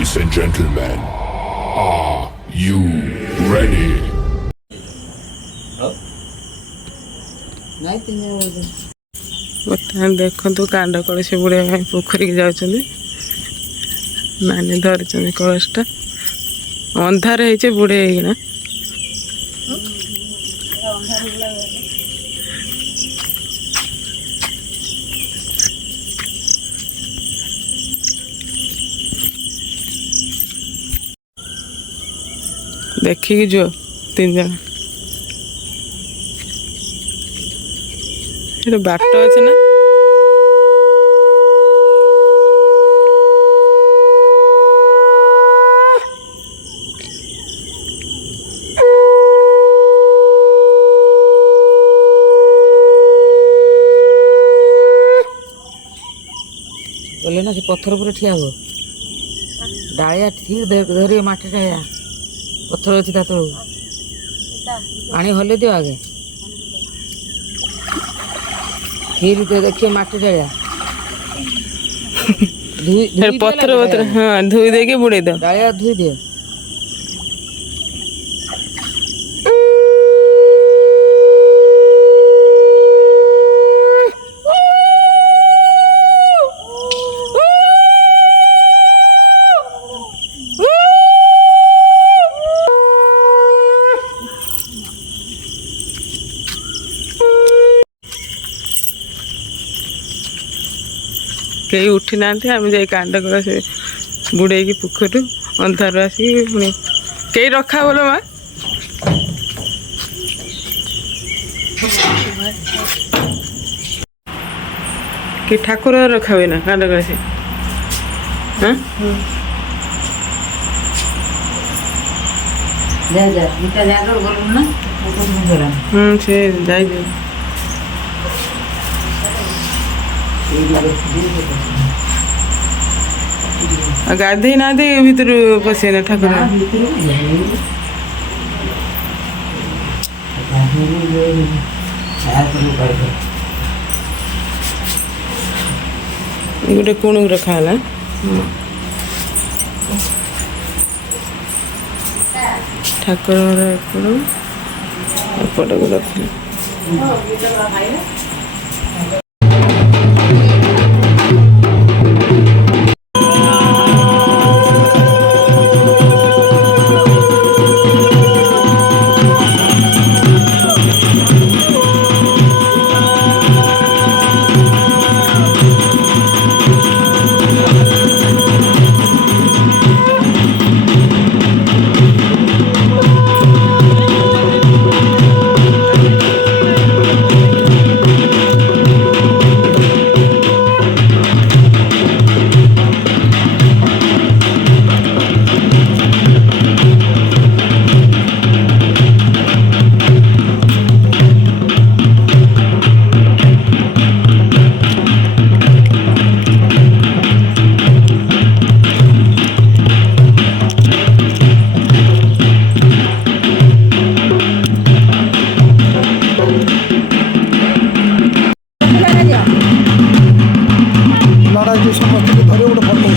Ladies and gentlemen, are you ready? ବର୍ତ୍ତମାନ ଦେଖନ୍ତୁ କାଣ୍ଡ କଳସ ବୁଡ଼ିବା ପାଇଁ ପୋଖରୀକି ଯାଉଛନ୍ତି। ନାନୀ ଧରିଛନ୍ତି କଳସଟା, ଅନ୍ଧାର ହେଇଛି ବୁଡ଼େଇକିନା। ଦେଖିକି ଯିବ 3 ଜଣ। ଏଠି ବାଟ ଅଛି ନା? ଗଲେ ନା ସେ ପଥର ଉପରେ ଠିଆ ହବ, ଡାଳିଆ ଠିକ ଧରିବେ, ମାଟି ଡାଳିଆ ପଥର ଅଛି ତା ତଳକୁ ପାଣି ହଲେଇ ଦିଅ ଆଗେ, ଠିକ ଦେଖିବେ ମାଟି ଡାଳିଆ ପଥର ପଥର ହଁ ଧୋଇ ଦେଇକି ବୁଡ଼େଇ ଦବ, ଡାଳିଆ ଧୋଇ ଦିଅ। କେହି ଉଠି ନାହାନ୍ତି। ଆମେ ଯାଇ କାଣ୍ଡ କଳସ ବୁଡ଼େଇକି ପୋଖରୀରୁ ଅନ୍ଧାରୁ ଆସିକି ପୁଣି କେହି ରଖା ଭଲ ମା କି ଠାକୁର ରଖା ହୁଏ ନା କାଣ୍ଡ କଳସ? ସେ ଯାଇଛ ଗାଧେଇ ନାହାନ୍ତି ଭିତରୁ ପଶିବେ ଠାକୁର? ଗୋଟେ କୁଣକୁ ରଖା ହେଲା, ଠାକୁରଙ୍କର ଏପଟକୁ ରଖିଲେ। ସମସ୍ତଙ୍କୁ ଧରି ଗୋଟେ ଫଟୋ